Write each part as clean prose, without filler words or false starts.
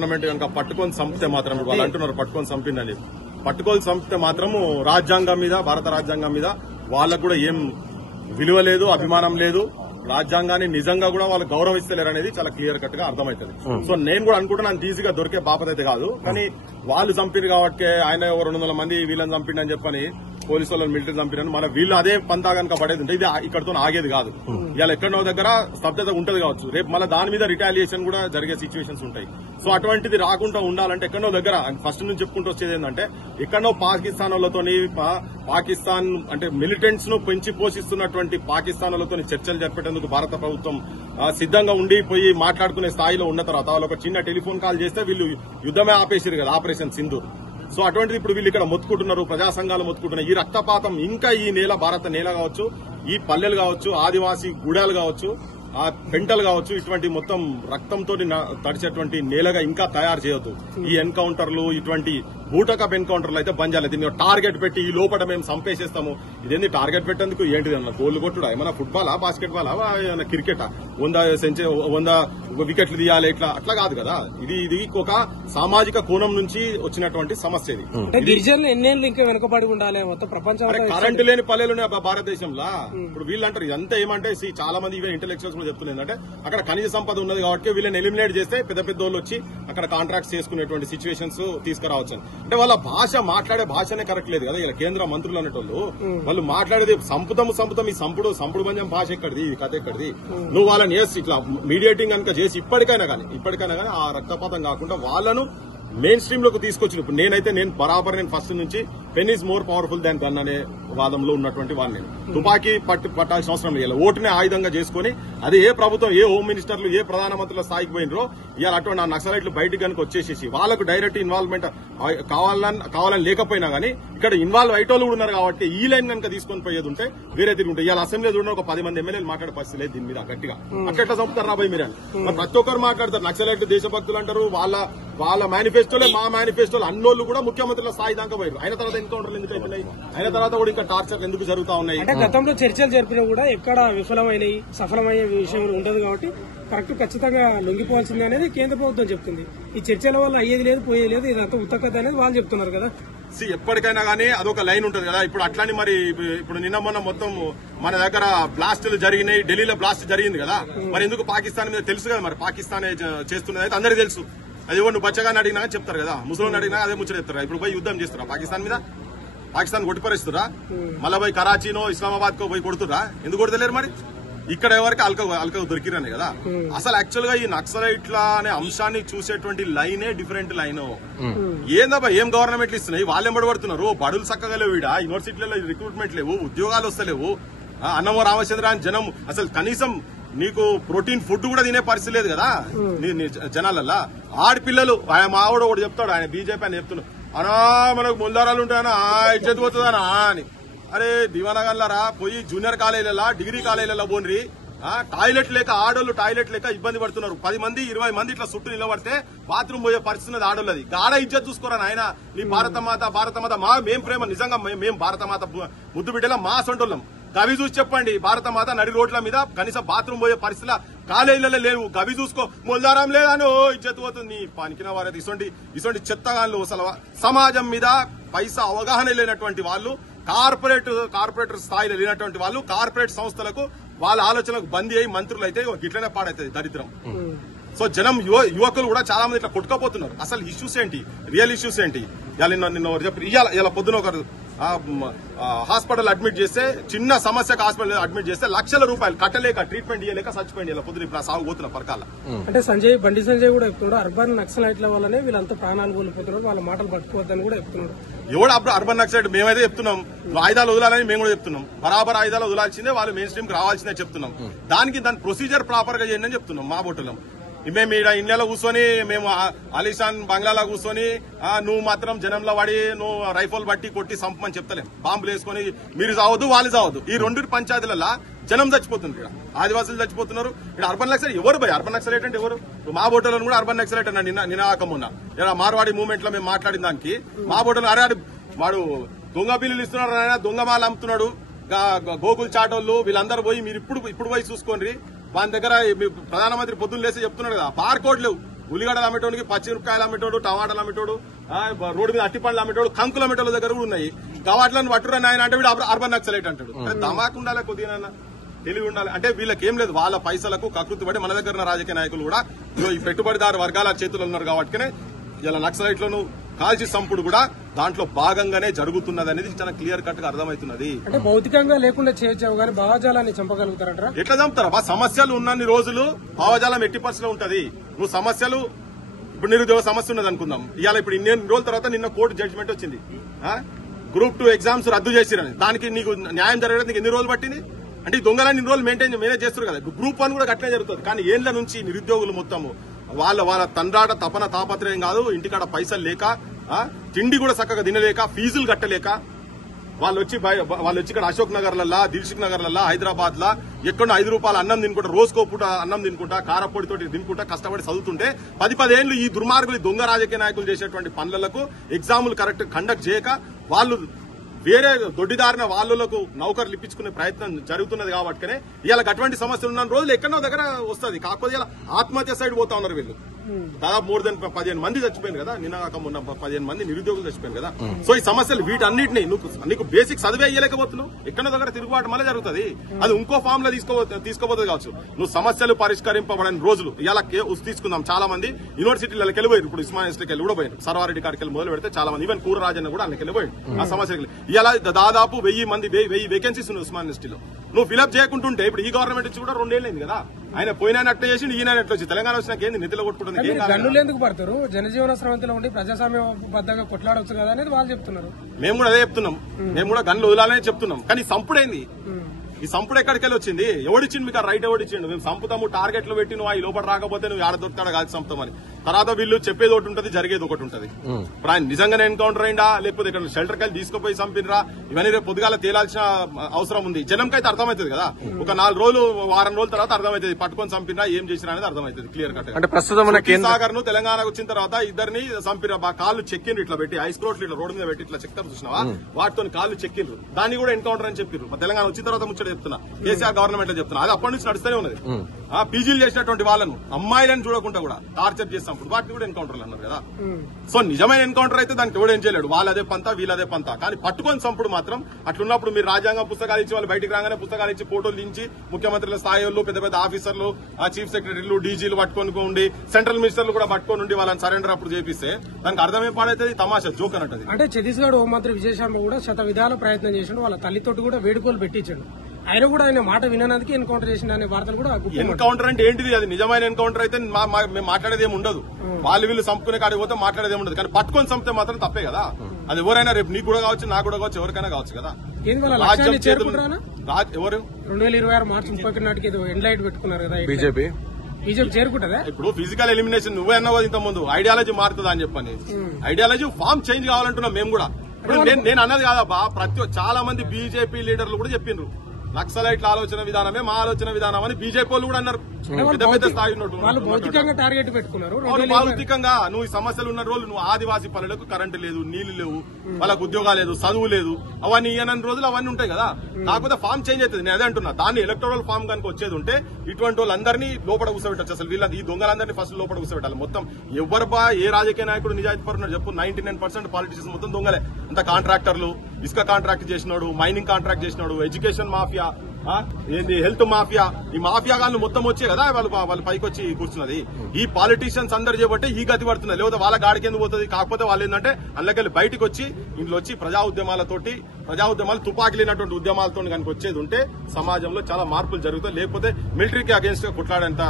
Government కనుక పట్టుకొని చంపితే మాత్రం వాళ్ళు అంటున్నారు పట్టుకొని చంపిందని పట్టుకొని చంపితే మాత్రము రాజ్యాంగం మీద భారత రాజ్యాంగం మీద వాళ్ళకు కూడా ఏం విలువ లేదు అభిమానం లేదు రాజ్యాంగాన్ని నిజంగా కూడా వాళ్ళు గౌరవిస్తలేరు అనేది చాలా క్లియర్ కట్ గా అర్థమవుతుంది. సో నేను కూడా అనుకుంటున్నాను ఈజీగా దొరికే బాపతైతే కాదు కానీ వాళ్ళు చంపింది కాబట్టి ఆయన 200 మంది వీళ్ళని చంపిండని చెప్పని పోలీసు వాళ్ళని మిలిటరీ చంపినని మన వీళ్ళు అదే పంతా కనుక పడేది ఉంటే ఇది ఇక్కడతో ఆగేది కాదు. ఇవాళ ఎక్కడో దగ్గర స్తబ్దత ఉంటది కావచ్చు రేపు మళ్ళీ దాని మీద రిటాలియేషన్ కూడా జరిగే సిచ్యువేషన్స్ ఉంటాయి. సో అటువంటిది రాకుండా ఉండాలంటే ఎక్కడో దగ్గర ఫస్ట్ నుంచి చెప్పుకుంటూ వచ్చేది ఏంటంటే ఎక్కడో పాకిస్తాన్ వాళ్ళతోని పాకిస్తాన్ అంటే మిలిటెంట్స్ ను పెంచి పోషిస్తున్నటువంటి పాకిస్తాన్ వాళ్ళతో చర్చలు జరిపేందుకు భారత ప్రభుత్వం సిద్దంగా ఉండి పోయి మాట్లాడుకునే స్థాయిలో ఉన్న తర్వాత వాళ్ళు ఒక చిన్న టెలిఫోన్ కాల్ చేస్తే వీళ్ళు యుద్దమే ఆపేసారు కదా ఆపరేషన్ సింధూర్. సో అటువంటిది ఇప్పుడు వీళ్ళు ఇక్కడ మొత్తుకుంటున్నారు ప్రజా సంఘాలు మొత్తుకుంటున్నారు. ఈ రక్తపాతం ఇంకా ఈ నేల భారత నేల కావచ్చు ఈ పల్లెలు కావచ్చు ఆదివాసీ గూడాలు కావచ్చు ఆ పెంటలు కావచ్చు ఇటువంటి మొత్తం రక్తంతో తడిచేటువంటి నేలగా ఇంకా తయారు చేయొద్దు. ఈ ఎన్కౌంటర్లు ఇటువంటి బూటకప్ ఎన్కౌంటర్లు అయితే బంద్ చేయాలి. దీన్ని టార్గెట్ పెట్టి ఈ లోపల మేము చంపేసేస్తాము ఇదేంది టార్గెట్ పెట్టేందుకు ఏంటిది అన్న గోల్లు కొట్టుడా ఏమన్నా ఫుట్బాలా బాస్కెట్ బాలా ఏమన్నా క్రికెటా 100 వికెట్లు తీయాలి ఇట్లా అట్లా కాదు కదా. ఇది ఒక సామాజిక కోణం నుంచి వచ్చినటువంటి సమస్య. ఇది గిరిజనులు ఎన్నేళ్ళు ఇంకా వెనుకబడి ఉండాలి మొత్తం ప్రపంచం కరెంటు లేని పల్లెలు భారతదేశంలో. ఇప్పుడు వీళ్ళంటారు ఇదంతా ఏమంటే చాలా మంది ఈవెన్ ఇంటెలెక్చువల్స్ కూడా చెప్తున్నారు ఏంటంటే అక్కడ ఖనిజ సంపద ఉన్నది కాబట్టి వీళ్ళని ఎలిమినేట్ చేస్తే పెద్ద పెద్ద వాళ్ళు వచ్చి అక్కడ కాంట్రాక్ట్స్ చేసుకునేటువంటి సిచ్యువేషన్స్ తీసుకురావచ్చు. అంటే వాళ్ళ భాష మాట్లాడే భాషనే కరెక్ట్ లేదు కదా. ఇలా కేంద్ర మంత్రులు అనేటోళ్ళు వాళ్ళు మాట్లాడేది సంపుతం ఈ సంపుడు బంజం భాష ఎక్కడిది ఈ కథ ఎక్కడిది. నువ్వు వాళ్ళని ఇట్లా మీడియేటింగ్ కనుక చేసి ఇప్పటికైనా కానీ ఆ రక్తపాతం కాకుండా వాళ్ళను మెయిన్ స్ట్రీమ్ లోకి తీసుకొచ్చిన ఇప్పుడు నేను ఫస్ట్ నుంచి pen is more powerful than gun అనే వాదంలో ఉన్నటువంటి వాడిని. తుపాకీ పట్టాల్సిన అవసరం లేదు. ఓటునే ఆయుధంగా చేసుకుని అది ఏ ప్రభుత్వం ఏ హోమ్ మినిస్టర్లు ఏ ప్రధానమంత్రుల స్థాయికి పోయినరో ఇవాళ అటువంటి నక్సలైట్లు బయటకు కనుక వచ్చేసేసి వాళ్ళకు డైరెక్ట్ ఇన్వాల్వ్మెంట్ కావాలని లేకపోయినా గానీ ఇక్కడ ఇన్వాల్వ్ అయ్యేటోళ్ళు కూడా ఉన్నారు కాబట్టి ఈ లైన్ కనుక తీసుకొని పోయేది ఉంటే వేరే తిరిగి ఉంటాయి. ఇవాళ అసెంబ్లీ చూడండి ఒక 10 మంది ఎమ్మెల్యేలు మాట్లాడే పరిస్థితి లేదు దీని మీద గట్టిగా. అట్లా చంపుతారు రాబోయే మీరు ప్రతి ఒక్కరు మాట్లాడతారు. నక్సలైట్లు దేశభక్తులు అంటారు. వాళ్ళ మేనిఫెస్టోలే మా మేనిఫెస్టోలు అన్నోళ్ళు కూడా ముఖ్యమంత్రుల స్థాయి దాకా పోయారు. అయిన తర్వాత ఎన్కౌంటర్లు ఎందుకు అయిపోయినాయి అయిన తర్వాత కూడా ఇంకా టార్చర్ ఎందుకు జరుగుతా ఉన్నాయి. అంటే గతంలో చర్చలు జరిపినా కూడా ఎక్కడ విఫలమైనవి సఫలమయ్యే విషయం ఉండదు కాబట్టి కరెక్ట్ ఖచ్చితంగా లొంగిపోవాల్సిందే అనేది కేంద్ర ప్రభుత్వం చెప్తుంది. ఈ చర్చల వల్ల అయ్యేది లేదు పోయేది లేదు ఇదంతా ఉత్తకత అనేది వాళ్ళు చెప్తున్నారు కదా. ఎప్పటికైనా గానీ అదొక లైన్ ఉంటుంది కదా. ఇప్పుడు అట్లాని మరి ఇప్పుడు నిన్న మొన్న మొత్తం మన దగ్గర బ్లాస్టులు జరిగినాయి. ఢిల్లీలో బ్లాస్ట్ జరిగింది కదా. మరి ఎందుకు పాకిస్తాన్ మీద తెలుసు కదా. మరి పాకిస్తాన్ చేస్తున్నది అయితే అందరికీ తెలుసు. అది నువ్వు బచ్చగాని అడిగినా చెప్తారు కదా. ముసలిని అడిగినా అదే ముచ్చట చెప్తారా. ఇప్పుడు పోయి యుద్దం చేస్తారా పాకిస్తాన్ మీద. పాకిస్తాన్ కొట్టిపరిస్తురా మళ్ళీ పోయి కరాచీనో ఇస్లామాబాద్ కో పోయి కొడుతురా. ఎందుకు కొడతలేరు మరి. ఇక్కడ ఎవరికి అల్క దొరికిరనే కదా. అసలు యాక్చువల్ గా ఈ నక్సలైట్ల అనే అంశాన్ని చూసేటువంటి లైనే డిఫరెంట్ లైన్. ఏందబ్బా ఏం గవర్నమెంట్లు ఇస్తున్నాయి వాళ్ళేం పడబడుతున్నారు. బడులు చక్కగా లేవు. ఈడ యూనివర్సిటీలలో రిక్రూట్మెంట్ లేవు ఉద్యోగాలు వస్తలేవు. అన్నమో రామచంద్ర అని జనం అసలు కనీసం నీకు ప్రోటీన్ ఫుడ్ కూడా తినే పరిస్థితి లేదు కదా జనాలల్లా. ఆడపిల్లలు మా ఆవిడ ఒకటి చెప్తాడు ఆయన బీజేపీ అని చెప్తున్నాడు అనా మనకు ముల్దారాలు ఉంటాయనా ఇజ్జత్ పోతుందనా అని. అరే దివానగల్లారా పోయి జూనియర్ కాలేజీల డిగ్రీ కాలేజీలలో పోండి. టాయిలెట్ లేక ఆడోళ్ళు టాయిలెట్ లేక ఇబ్బంది పడుతున్నారు. 10 మంది 20 మంది ఇట్లా చుట్టూ నిలబడితే బాత్రూమ్ పోయే పరిస్థితి ఆడోళ్ళది. గాడ ఇజ్జత్ చూసుకోరా ఆయన. నీ భారతమాత మేం ప్రేమ నిజంగా మేం భారతమాత ముద్దు బిడ్డలా మా సొంటోళ్ళం. గవి చూసి చెప్పండి భారతమాత నడి రోడ్ల మీద కనీసం బాత్రూమ్ పోయే పరిస్థితుల కాలేజీలలో లేవు. గవి చూసుకో మొల్దారం లేదని ఇజ్జత్ పోతుంది. పనికిన వారైతే ఇటువంటి చెత్తగాళ్ళు అసలు సమాజం మీద పైసా అవగాహన లేనటువంటి వాళ్ళు కార్పొరేటర్ స్థాయిలో లేనటువంటి వాళ్ళు కార్పొరేట్ సంస్థలకు వాళ్ళ ఆలోచనలకు బందీ అయి మంత్రులు అయితే ఇట్లనే పాడైతుంది దరిద్రం. సో జనం యువకులు కూడా చాలా మంది ఇట్లా కొట్టుకోపోతున్నారు. అసలు ఇష్యూస్ ఏంటి రియల్ ఇష్యూస్ ఏంటి. నిన్న చెప్పి ఇలా పొద్దున ఒకరు హాస్పిటల్ అడ్మిట్ చేస్తే చిన్న సమస్యకు హాస్పిటల్ అడ్మిట్ చేస్తే లక్షల రూపాయలు కట్టలేక ట్రీట్మెంట్ చేయలేక చచ్చిపోయింది. ఇలా పొద్దున ఇప్పుడు సాగు పోతున్న పరకాల. అంటే బండి సంజయ్ కూడా చెప్తున్నాడు అర్బన్ నక్సలైట్ల వల్లనే వీళ్ళంతా ప్రాణాలు కోల్పోతున్నారు వాళ్ళ మాటలు పట్టుకోవద్దని కూడా చెప్తున్నాడు. ఎవడు అప్పుడు అర్బన్ నక్సలైట్ మేమైతే చెప్తున్నాం ఆయుధాలు వదలాలని మేము కూడా చెప్తున్నాం. బరాబర్ ఆయుధాలు వదలాల్సిందే వాళ్ళు మెయిన్ స్ట్రీమ్ రావాల్సిందే చెప్తున్నాం. దాని ప్రొసీజర్ ప్రాపర్ గా చేయండి అని చెప్తున్నాం. మా బొట్టులం మేము ఈడ ఇండియాలో కూర్చొని మేము అలీషాన్ బంగ్లాలో కూర్చొని నువ్వు మాత్రం జనంలో పడి నువ్వు రైఫల్ బట్టి కొట్టి సంపమని చెప్తలేం. బాంబులు వేసుకుని మీరు చావద్దు వాళ్ళు చావద్దు. ఈ 2 పంచాయతీలలో జనం చచ్చిపోతున్నారు. ఇక్కడ ఆదివాసులు చచ్చిపోతున్నారు. ఇక్కడ అర్బన్ నక్సలైట్ ఎవరు భయ అర్బన్ నక్సలైట్ అంటే ఎవరు. మా బోటోలను కూడా అర్బన్ నక్సలైట్ అన్న నినాకం ఉన్నా ఇలా మార్వాడి మూవ్మెంట్ లో మేము మాట్లాడిన దానికి మా బోటోలు అరే వాడు దొంగ బిల్లులు ఇస్తున్నాడు ఆయన దొంగ మాలు అమ్ముతున్నాడు. గోకుల్ చాటోళ్ళు వీళ్ళందరూ పోయి మీరు ఇప్పుడు పోయి చూసుకోండి. వాని దగ్గర ప్రధానమంత్రి పొద్దున్న లేసి చెప్తున్నాడు కదా బార్ కోడ్ లేవు ఉల్లిగడ్డలు అమ్మేటోడికి పచ్చిమిరపకాయలు అమ్మేటోడు, టమాటాలు అమ్మేటోడు, రోడ్డు మీద అట్టి పండ్లు అమ్మేటోడు, కంకులు అమ్మేటోళ్ళ దగ్గర కూడా ఉన్నాయి. వాటిలను పట్టురని ఆయన అంటే వీడు అర్బన్ నక్సలైట్ అంటాడు. ధమాకు ఉండాలి, కొద్దిగా తెలివి ఉండాలి. అంటే వీళ్ళకి ఏం లేదు, వాళ్ళ పైసలకు కకృతి పడి మన దగ్గర ఉన్న రాజకీయ నాయకులు కూడా ఈ పెట్టుబడిదారు వర్గాల చేతుల్లో ఉన్నారు కాబట్టి ఇలా నక్సలైట్లను కాల్చి సంపుడు కూడా దాంట్లో భాగంగానే జరుగుతున్నది అనేది చాలా క్లియర్ కట్ గా అర్థమవుతున్నది. అంటే భౌతికంగా లేకుండా చేయొచ్చు కానీ భావజాలాన్ని చంపగలుగుతారంటారా? ఎట్లా చంపుతారా? సమస్యలు ఉన్నన్ని రోజులు భావజాలం ఎట్టి పరిస్థితిలో ఉంటది. నువ్వు సమస్యలు ఇప్పుడు నిరుద్యోగ సమస్య ఉన్నది అనుకుందాం. ఇవాళ ఇప్పుడు ఇన్ని రోజుల తర్వాత నిన్న కోర్టు జడ్జిమెంట్ వచ్చింది, గ్రూప్ 2 ఎగ్జామ్స్ రద్దు చేసిరని. దానికి నీకు న్యాయం జరగడానికి ఎన్ని రోజులు పట్టింది? అంటే ఈ దొంగలని ఇన్ని రోజులు మేనేజ్ చేస్తారు కదా. గ్రూప్ 1 కూడా అట్లే జరుగుతుంది. కానీ ఏళ్ల నుంచి నిరుద్యోగులు మొత్తము వాళ్ళ తండ్రాట తపన తాపత్రయం కాదు, ఇంటికాడ పైసలు లేక, తిండి కూడా చక్కగా తినలేక, ఫీజులు కట్టలేక వాళ్ళు వచ్చి ఇక్కడ అశోక్ నగర్ లల్లా, దిల్సుఖ్ నగర్ లల్లా, హైదరాబాద్ లా ఎక్కడో 5 రూపాయలు అన్నం తినుకుంటా, రోజుకో పూట అన్నం తినుకుంటా, కారపొడితోటి తినుకుంటా కష్టపడి చదువుతుంటే 10 ఏళ్లు ఈ దుర్మార్గులు దొంగ రాజకీయ నాయకులు చేసేటువంటి పనులకు ఎగ్జాములు కరెక్ట్ కండక్ట్ చేయక వాళ్ళు వేరే దొడ్డిదారిన వాళ్ళకు నౌకర్లు ఇప్పించుకునే ప్రయత్నం జరుగుతున్నది. కాబట్టి ఇవాళ అటువంటి సమస్యలు ఉన్న రోజులు ఎక్కడో దగ్గర వస్తుంది. కాకపోతే ఇలా ఆత్మహత్య సైడ్ పోతా ఉన్నారు వీళ్ళు. దాదాపు మోర్ దెన్ 15 మంది చచ్చిపోయింది కదా, నిన్న మొన్న 15 మంది నిరుద్యోగులు చచ్చిపోయింది కదా. సో ఈ సమస్యలు వీటన్నిటిని నీకు బేసిక్ చదివే ఇయ్యలేకపోతున్నావు, ఎక్కడో దగ్గర తిరుగుబాటు మళ్ళీ జరుగుతుంది. అది ఇంకో ఫామ్ లో తీసుకోబోతుంది కావచ్చు. నువ్వు సమస్యలు పరిష్కరింపబడని రోజులు ఇలా తీసుకుందాం. చాలా మంది యూనివర్సిటీలకు వెళ్ళిపోయారు. ఇప్పుడు ఉస్మానియా యూనివర్సిటీకి వెళ్ళి కూడా పోయారు. సర్వారెడ్డి కాడికి వెళ్ళి మొదలు పెడితే చాలా మంది, ఈవెన్ కూర రాజన్న కూడా అక్కడికి వెళ్ళిపోయాడు ఆ సమస్యలు. ఇలా దాదాపు 1000 వేకెన్సీస్ ఉన్నాయి ఉస్మానియా యూనివర్సిటీలో. నువ్వు ఫిలప్ చేయకుంటుంటే ఇప్పుడు ఈ గవర్నమెంట్ వచ్చి కూడా 2 ఏళ్ళైంది కదా. ఆయన పోయినా అట్లా చేసి ఈయన ఎట్లా వచ్చి తెలంగాణ వచ్చినాక ఏంది నిధులు కొట్టుకుంటుంది. గన్నులు ఎందుకు పడతారు? జనజీవన స్రవంతిలో ఉండి ప్రజాస్వామ్య బద్దంగా కొట్లాడవచ్చు కదా అనేది వాళ్ళు చెప్తున్నారు. మేము కూడా అదే చెప్తున్నాం. మేము కూడా గన్నులు వదలాలని చెప్తున్నాం. కానీ సంపుడైంది. ఈ సంపుడు ఎక్కడికి వెళ్ళి వచ్చింది? ఎవడిచ్చింది మీకు రైట్? ఎవడిచ్చిండు? మేము సంపుతాము, టార్గెట్లు పెట్టి నువ్వు ఈ లోపల రాకపోతే నువ్వు ఆడ దొరుకుతాడా కాదు సంపుతామని. తర్వాత వీళ్ళు చెప్పేది ఒకటి ఉంటుంది, జరిగేది ఒకటి ఉంటుంది. ఇప్పుడు ఆయన నిజంగానే ఎన్కౌంటర్ అయిందా లేకపోతే ఇక్కడ షెల్టర్కి వెళ్ళి తీసుకుపోయి చంపినరా, ఇవన్నీ రేపు పొద్దుగాల తేలాల్సిన అవసరం ఉంది. జనంకైతే అర్థమవుతుంది కదా. ఒక 4 రోజులు వారం రోజుల తర్వాత అర్థమవుతుంది పట్టుకొని చంపినరా ఏం చేసినా అనేది అర్థమవుతుంది క్లియర్ కట్. అంటే ప్రస్తుతం సాగర్ ను తెలంగాణకు వచ్చిన తర్వాత ఇద్దరిని చంపిన కాళ్ళు చెక్కిండ్రు, ఇట్లా పెట్టి ఐస్ క్రోట్లు ఇట్లా రోడ్డు మీద పెట్టి ఇట్లా చెక్తారు చూసినావా, వాటితో కాళ్ళు చెక్కిండ్రు. దాన్ని కూడా ఎన్కౌంటర్ అని చెప్పారు. తెలంగాణ వచ్చిన తర్వాత ముచ్చట చెప్తున్నా, కేసీఆర్ గవర్నమెంట్ లో చెప్తున్నా. అది అప్పటి నుంచి నడుస్తూనే ఉన్నది. పీజీలు చేసినటువంటి వాళ్ళను అమ్మాయిలను చూడకుండా కూడా టార్చర్ చేస్తాం. వాటిని కూడా ఎన్కౌంటర్లు అన్నారు కదా. సో నిజమైన ఎన్కౌంటర్ అయితే దానికి ఎవడు ఏం చేయలేడు. వాళ్ళదే పంత వీళ్ళదే పంత. కానీ పట్టుకొని చంపుడు మాత్రం అట్లున్నప్పుడు మీరు రాజ్యాంగం పుస్తకాలు ఇచ్చి వాళ్ళు బయటికి రాగానే పుస్తకాలు ఇచ్చి ఫోటోలు దించి ముఖ్యమంత్రుల స్థాయిలో పెద్ద పెద్ద ఆఫీసర్లు, చీఫ్ సెక్రటరీలు, డీజీలు పట్టుకొని ఉండి, సెంట్రల్ మినిస్టర్లు కూడా పట్టుకొని ఉండి వాళ్ళని సరెండర్ అప్పుడు చేపిస్తే దానికి అర్థమే పాడైతుంది. తమాషా జోక్ అన్నట్టు. అంటే ఛత్తీస్గఢ్ హోంమంత్రి విజయశాంతి కూడా శత విధాల ప్రయత్నం చేసిండు. వాళ్ళ తల్లితోటి కూడా వేడుకోలు పెట్టించాడు. ఆయన కూడా ఆయన మాట వినడానికి ఎన్కౌంటర్ చేసిన అనే వార్తలు కూడా. ఎన్కౌంటర్ అంటే ఏంటిది? అది నిజమైన ఎన్కౌంటర్ అయితే మేము మాట్లాడేది ఏమి ఉండదు. వాళ్ళు వీళ్ళు చంపుకునే కాడికి పోతే మాట్లాడేది ఏమి ఉండదు. కానీ పట్టుకొని చంపితే మాత్రం తప్పే కదా. అది ఎవరైనా రేపు నీకు కూడా కావచ్చు, నాకు కూడా కావచ్చు, ఎవరికైనా కావచ్చు కదా. ఎవరు 2026 మార్చి 31 నాటికి ఎండ్లైట్ పెట్టుకున్నారు కదా బీజేపీ చేరుకుంటుందా? ఇప్పుడు ఫిజికల్ ఎలిమినేషన్ నువ్వే అన్నావు ఇంత ముందు, ఐడియాలజీ మారుతుందా అని చెప్పని. ఐడియాలజీ ఫామ్ చేంజ్ కావాలంటున్నాం మేము కూడా. ఇప్పుడు నేను అన్నది కాదబ్బా, చాలా మంది బీజేపీ లీడర్లు కూడా చెప్పిండ్రు నక్సలైట్ల ఆలోచన విధానమే మా ఆలోచన విధానం అని బీజేపీ వాళ్ళు కూడా అన్నారు. పెద్ద పెద్ద స్థాయి టార్గెట్ పెట్టుకున్నారు. భౌతికంగా నువ్వు ఈ సమస్యలు ఉన్న రోజులు నువ్వు ఆదివాసీ పల్లెలకు కరెంటు లేదు, నీళ్లు లేవు, వాళ్ళకు ఉద్యోగాలు లేదు, చదువు లేదు, అవన్నీ ఇయ్యనని రోజులు అవన్నీ ఉంటాయి కదా. కాకపోతే ఫామ్ చేంజ్ అవుతుంది. నేను అదే అంటున్నా. దాన్ని ఎలక్టోరల్ ఫామ్ కనుక వచ్చేది ఉంటే ఇటువంటి వాళ్ళందరినీ లోపల కూర్చోబెట్టచ్చు. అసలు వీళ్ళ ఈ దొంగలందరినీ ఫస్ట్ లోపల కూర్చోబెట్టాలి. మొత్తం ఎవరు ఏ రాజకీయ నాయకుడు నిజాయితీ పరున్నాడు చెప్పు? 99% పాలిటిషియన్స్ మొత్తం దొంగలే. అంత కాంట్రాక్టర్లు, ఇసుక కాంట్రాక్ట్ చేసినాడు, మైనింగ్ కాంట్రాక్ట్ చేసినాడు, ఎడ్యుకేషన్ మాఫియా, ఏంది హెల్త్ మాఫియా, ఈ మాఫియాగాళ్ళు మొత్తం వచ్చే కదా వాళ్ళు పైకి వచ్చి కూర్చున్నది. ఈ పాలిటీషియన్స్ అందరు చేయబట్టే ఈ గతి పడుతున్నది. లేకపోతే వాళ్ళ గాడికి ఎందుకు పోతుంది? కాకపోతే వాళ్ళు ఏంటంటే అందులోకెళ్ళి బయటకు వచ్చి ఇంట్లో వచ్చి ప్రజా ఉద్యమాలు తుపాకి లేనటువంటి ఉద్యమాలతో కనుక వచ్చేది ఉంటే సమాజంలో చాలా మార్పులు జరుగుతాయి. లేకపోతే మిలిటరీకి అగేన్స్ట్ గా కొట్లాడేంత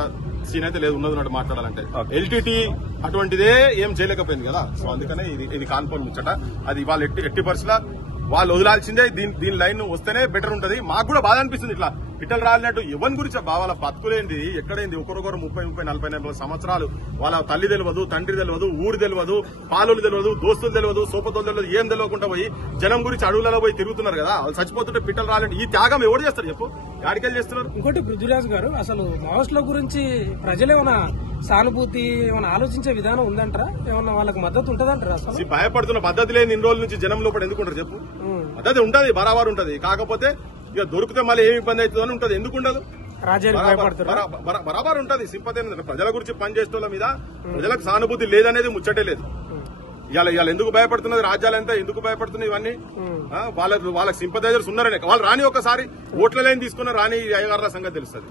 సీన్ అయితే లేదు. ఉన్నది మాట్లాడాలంటే ఎల్టీటీ అటువంటిదే ఏం చేయలేకపోయింది కదా. సో అందుకనే ఇది కాన్ఫర్మ్ ముచ్చట. అది వాళ్ళు ఎట్టి పరిస్థితుల్లో వాళ్ళు వదిలాల్సిందే. దీని లైన్ వస్తేనే బెటర్ ఉంటది. మాకు కూడా బాధ అనిపిస్తుంది. ఇట్లా పిట్టలు రాలినట్టు ఎవరి గురించి వాళ్ళ బతుకులేంది, ఎక్కడైంది? ఒకరొకరు 30, 40, 40 సంవత్సరాలు వాళ్ళ తల్లి తెలియదు, తండ్రి తెలియదు, ఊరు తెలియదు, పాలులు తెలియదు, దోస్తులు తెలియదు, సోపతోలు తెలియదు, ఏం తెలియకుండా పోయి జనం గురించి అడవులలో పోయి తిరుగుతున్నారు కదా. వాళ్ళు చచ్చిపోతుంటే పిట్టలు రాలంటే ఈ త్యాగం ఎవరు చేస్తారు చెప్పు? యాడికెళ్ళి చేస్తున్నారు? ఇంకోటి పృథ్వీరాజ్ గారు, అసలు మావోయిస్టుల గురించి ప్రజలేమన్నా సానుభూతి ఏమైనా ఆలోచించే విధానం ఉందంటారా? ఏమన్నా వాళ్ళకి మద్దతు ఉంటదంటారా? అసలు భయపడుతున్న పద్ధతి లేని ఇన్ని రోజుల నుంచి జనం లోపల ఎందుకుంటారు చెప్పు? పద్ధతి ఉంటది, బరాబర్ ఉంటది. కాకపోతే ఇక దొరికితే మళ్ళీ ఏమి ఇబ్బంది అవుతుందని ఉంటది. ఎందుకు ఉండదు? రాజ్యానికి భయపడుతున్నారు. బరాబర్ ఉంటది సింపతి. ప్రజల గురించి పనిచేస్తున్న మీద ప్రజలకు సానుభూతి లేదనేది ముచ్చటే లేదు. ఇవాళ ఎందుకు భయపడుతున్నది రాజ్యాలంతా, ఎందుకు భయపడుతున్నాయి ఇవన్నీ? వాళ్ళకి సింపథైజర్స్ ఉన్నారనే వాళ్ళు రాని ఒకసారి ఓట్ల లైన్ తీసుకున్న రాని అయ్యగారుల సంగతి తెలుస్తుంది.